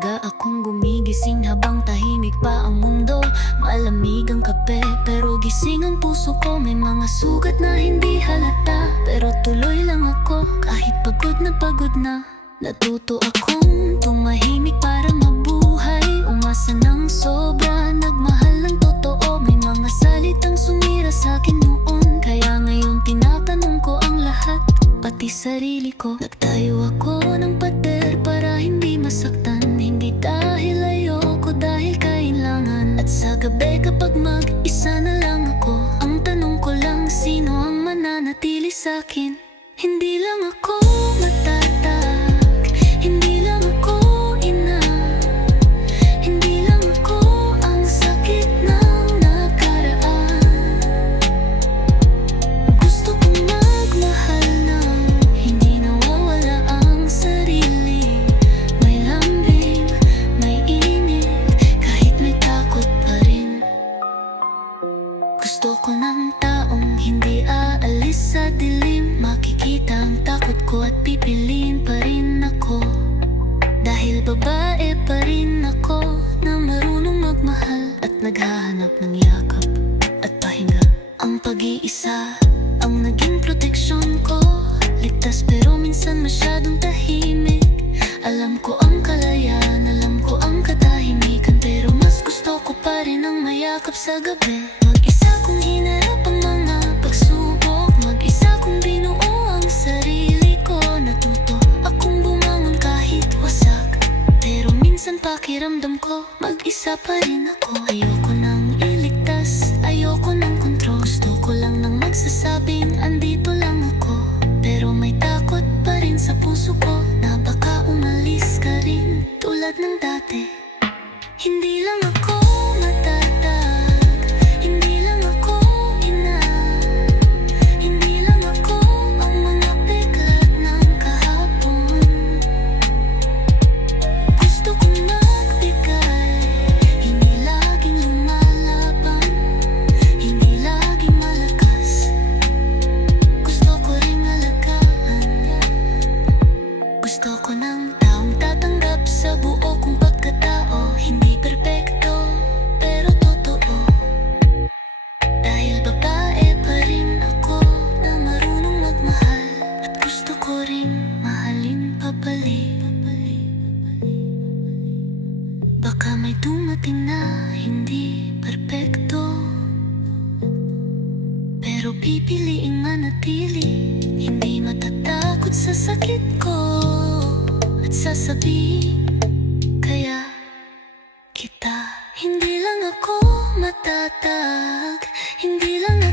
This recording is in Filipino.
umaga akong gumigising habang tahimik pa ang mundo. Malamig ang kape pero gising ang puso ko. May mga sugat na hindi halata pero tuloy lang ako kahit pagod na. Natuto akong tumahimik para mabuhay. Umasa ng sobra, nagmahal ng totoo. May mga salitang sumira sa'kin noon, kaya ngayon tinatanong ko ang lahat, pati sarili ko. Nagtayo ako ng pader para hindi masaktan. Hindi dahil ayoko, dahil kailangan. At sa gabi kapag mag-isa na lang ako, ang tanong ko lang, sino ang mananatili sa'kin? Hindi lang ako matatag, hindi lang ako ina, hindi lang ako ang sakit ng nakaraan. Gusto kong magmahal ng hindi nawawala ang sarili. May lambing, may init, kahit may takot pa rin. Gusto ko ng taong hindi aalis sa dilim. Makikita ang takot ko at pipiliin pa rin ako. Dahil babae pa rin ako na marunong magmahal at naghahanap ng yakap at pahinga. Ang pag-iisa ang naging proteksyon ko. Ligtas pero minsan masyadong tahimik. Alam ko ang kalayaan, alam ko ang katahimikan, pero mas gusto ko pa rin ang mayakap sa gabi. Mag-isa kong hinarap ang mga pagsubok, mag-isa kong binuo ang sarili ko. Natuto akong bumangon kahit wasak, pero minsan pakiramdam ko mag-isa pa rin ako. Ayoko nang iligtas, ayoko nang kontrol. Gusto ko lang nang magsasabing andito lang ako, pero may takot pa rin sa puso ko na baka umalis ka rin tulad ng dati. Hindi lang ako matatag, hindi lang ako ina, hindi lang ako ang mga peklat ng kahapon. Gusto kong magbigay, hindi laging lumalaban, hindi laging malakas. Gusto ko ring alagaan. Gusto ko ng taong tatanggap sa buo kong pagkatao. Hindi perpekto, pero totoo. Dahil babae pa rin ako na marunong magmahal, at gusto ko ring mahalin pabalik. Baka may dumating na hindi perpekto, pero pipiliing manatili. Hindi matatakot sa sakit ko at sasabihin kaya kita. Hindi lang ako matatag, hindi lang